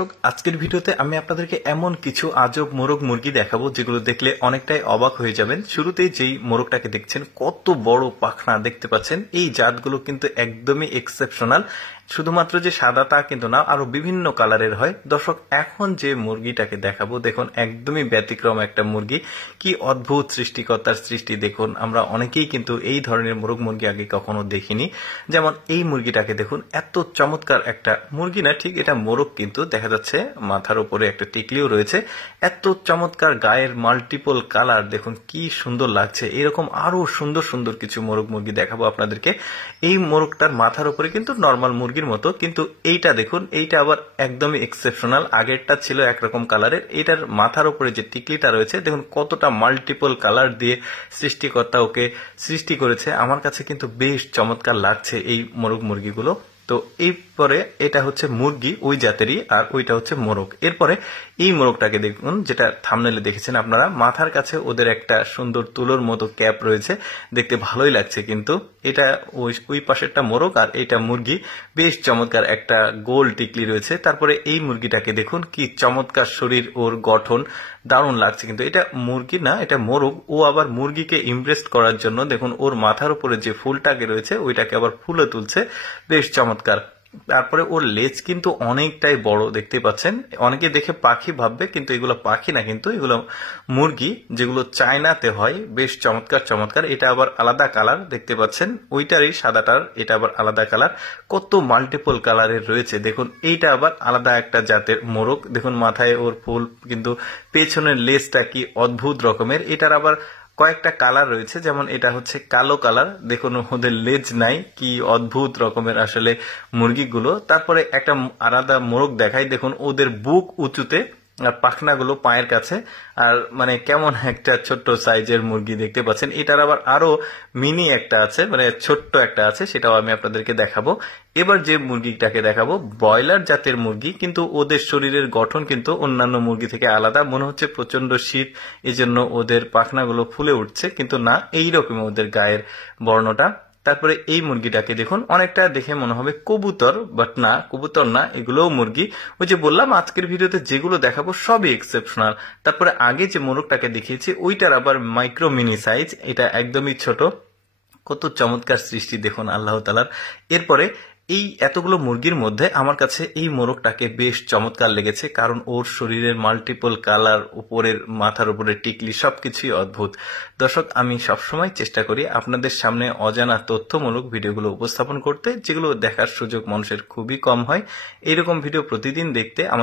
দর্শক আজকের ভিডিওতে আমি আপনাদেরকে এমন কিছু আজব মোরগ মুরগি দেখাবো যেগুলো দেখলে অনেকটাই অবাক হয়ে যাবেন। শুরুতেই যেই মোরগটাকে দেখছেন কত বড় পাখনা দেখতে পাচ্ছেন, এই জাতগুলো কিন্তু একদমই এক্সেপশনাল। শুধুমাত্র যে সাদা তা কিন্তু না, আরো বিভিন্ন কালারের হয়। দর্শক এখন যে মুরগিটাকে দেখাবো দেখুন একদমই ব্যতিক্রম একটা মুরগি। কি অদ্ভুত সৃষ্টিকর্তার সৃষ্টি দেখুন। আমরা অনেকেই কিন্তু এই ধরনের মোরগ মুরগি আগে কখনো দেখিনি। যেমন এই মুরগিটাকে দেখুন, এত চমৎকার একটা মুরগি না ঠিক, এটা মোরগ কিন্তু দেখা যাচ্ছে মাথার উপরে একটা টিকলিও রয়েছে। এত চমৎকার গায়ের মাল্টিপল কালার দেখুন, কি সুন্দর লাগছে। এরকম আরো সুন্দর সুন্দর কিছু মোরগ মুরগি দেখাবো আপনাদেরকে। এই মোরগটার মাথার উপরে কিন্তু নর্মাল মুরগির মতো, কিন্তু এইটা দেখুন, এইটা আবার একদমই এক্সেপশনাল। আগেরটা ছিল একরকম কালারের, এটার মাথার উপরে যে টিকলিটা রয়েছে দেখুন কতটা মাল্টিপল কালার দিয়ে সৃষ্টিকর্তা ওকে সৃষ্টি করেছে। আমার কাছে কিন্তু বেশ চমৎকার লাগছে এই মোরগ মুরগিগুলো। তো এরপরে এটা হচ্ছে মুরগি ওই জাতেরই, আর ওইটা হচ্ছে মোরগ। এরপরে এই মোরগটাকে দেখুন, যেটা থাম্বনেলে দেখেছেন আপনারা, মাথার কাছে ওদের একটা সুন্দর তুলোর মতো ক্যাপ রয়েছে, দেখতে ভালোই লাগছে। কিন্তু এটা ওই পাশেরটা মোরগ আর এটা মুরগি, বেশ চমৎকার একটা গোল টিকলি রয়েছে। তারপরে এই মুরগিটাকে দেখুন, কি চমৎকার শরীর, ওর গঠন দারুণ লাগছে। কিন্তু এটা মুরগি না, এটা মোরগ। ও আবার মুরগিকে ইমপ্রেস করার জন্য দেখুন ওর মাথার উপরে যে ফুলটাকে রয়েছে ওইটাকে আবার ফুলে তুলছে, বেশ চমৎকার। তারপরে ওর লেজ কিন্তু অনেকটাই বড় দেখতে পাচ্ছেন। অনেকে দেখে পাখি ভাববে, কিন্তু এগুলো পাখি না, কিন্তু এগুলো মুরগি যেগুলো চায়নাতে হয়। বেশ চমৎকার চমৎকার। এটা আবার আলাদা কালার দেখতে পাচ্ছেন, ওইটারই সাদাটার এটা আবার আলাদা কালার। কত মাল্টিপল কালারের রয়েছে দেখুন। এইটা আবার আলাদা একটা জাতের মোরগ দেখুন, মাথায় ওর ফুল, কিন্তু পেছনের লেজটা কি অদ্ভুত রকমের। এটার আবার কয়েকটা কালার রয়েছে, যেমন এটা হচ্ছে কালো কালার দেখুন, ওদের লেজ নাই, কি অদ্ভুত রকমের আসলে মুরগিগুলো। তারপরে একটা আলাদা মোরগ দেখাই দেখুন, ওদের বুক উঁচুতে আর পাখনাগুলো পায়ের কাছে, আর মানে কেমন একটা ছোট্ট সাইজের মুরগি দেখতে পাচ্ছেন। এটার আবার আরো মিনি একটা আছে, মানে ছোট্ট একটা আছে, সেটাও আমি আপনাদেরকে দেখাবো। এবার যে মুরগিটাকে দেখাবো ব্রয়লার জাতের মুরগি, কিন্তু ওদের শরীরের গঠন কিন্তু অন্যান্য মুরগি থেকে আলাদা। মনে হচ্ছে প্রচন্ড শীত, এজন্য ওদের পাখনাগুলো ফুলে উঠছে, কিন্তু না, এইরকম ওদের গায়ের বর্ণটা। তারপরে এই মুরগিটাকে দেখুন, অনেকটা দেখে মনে হবে কবুতর, বাট না, কবুতর না, এগুলোও মুরগি। ওই যে বললাম আজকের ভিডিওতে যেগুলো দেখাবো সবই এক্সেপশনাল। তারপরে আগে যে মোরগটাকে দেখিয়েছি ওইটার আবার মাইক্রো মিনি সাইজ, এটা একদমই ছোট। কত চমৎকার সৃষ্টি দেখুন আল্লাহ তাআলার। এরপরে এই এতগুলো মুরগির মধ্যে আমার কাছে এই মোরগটাকে বেশ চমৎকার লেগেছে, কারণ ওর শরীরের মাল্টিপল কালার, উপরের মাথার উপরে টিকলি, সবকিছুই অদ্ভুত। দর্শক আমি সবসময় চেষ্টা করি আপনাদের সামনে অজানা তথ্যমূলক ভিডিওগুলো উপস্থাপন করতে, যেগুলো দেখার সুযোগ মানুষের খুবই কম হয়। এইরকম ভিডিও প্রতিদিন দেখতে